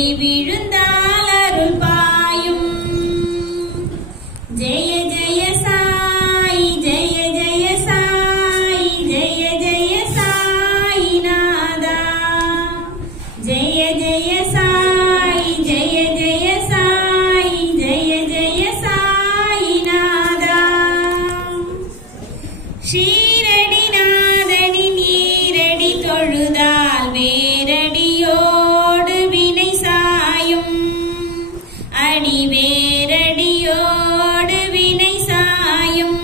ஈரடி விழுந்தால் அருள் பாயும். ஜெய ஜெய சாய் ஜெய ஜெய சாய் ஜெய ஜெய சாய்நாதா. ஜெய ஜெய சாய் ஜெய ஜெய சாய் ஜெய ஜெய சாய்நாதா. ஷீரடிநாதனின் ஈரடி தொழுதால் வேரடியோடு வினை சாயும். அடி வேரடியோடு வினை சாயும்.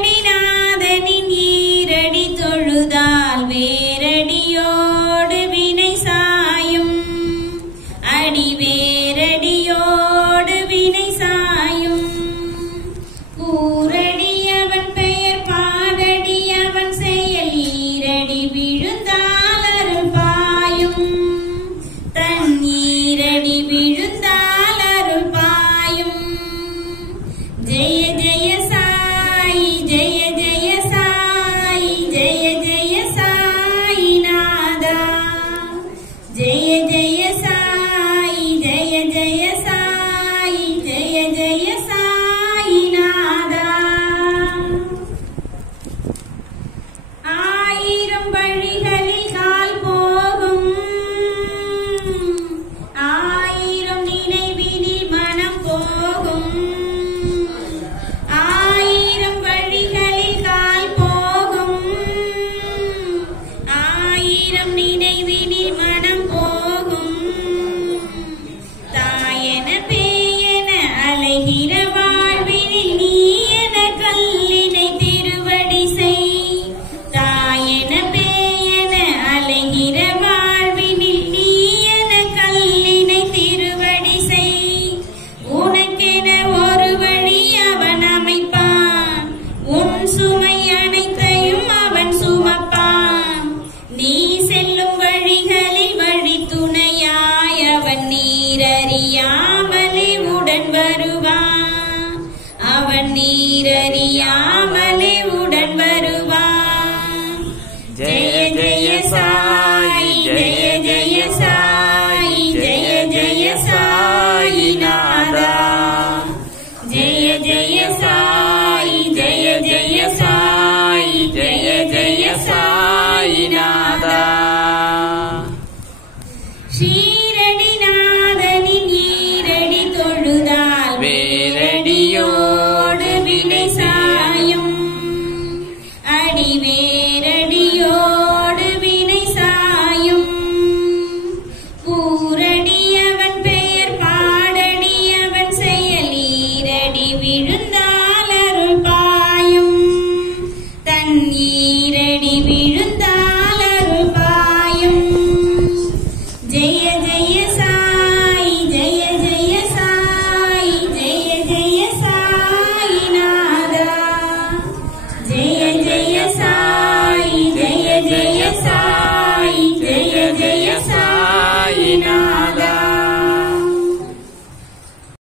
ஷீரடிநாதனின் ஈரடி தொழுதால் வேரடியோடு வினை சாயும். அடி வேரடியோடு வினை சாயும். கூரடி அவன் பெயர் பாடடி அவன் செயல் ஈரடி விழுந்தால் அருள் பாயும். தன் ஈரடி விழுந்தால் அருள் பாயும். ஜெய ஜெய சாய் ஜெய ஜெய சாய் ஜெய ஜெய சாய்நாதா. ஜெய ஜெய சாய் ஜெய ஜெய சாய் ஜெய ஜெய சாய்நாதா. ஆயிரம் வழிகளில் கால் போகும். ஆயிரம் நினைவினில் மனம் போகும். ஆயிரம் வழிகளில் கால் போகும். ஆயிரம் நினைவினில் மனம் போகும். தாயென பேயென அலைகிற வாழ்வினில் நீ என கல்லினை திருவடி செய். தாயென பேயென அலைகிற வாழ்வினில் நீ என கல்லினை திருவடி செய். உனக்கென ஒரு வழி அவன் அமைப்பான். உன் சுமை அனைத்தையும் அவன் சுமப்பான். நீ செல்லும் வழிகளில் வழி துணையாய் அவன் நீரறியாமலே உடன் வருவான். அவன் நீரறியாமலே உடன் வருவான். ஜெய ஜெய சாய் ஜெய ஜெய சாய் ஜெய ஜெய சாய்நாதா. ஜெய ஜெய சாய் ஜெய ஜெய சாய் ஜெய ஜெய சாய்நாதா. ஸ்ரீ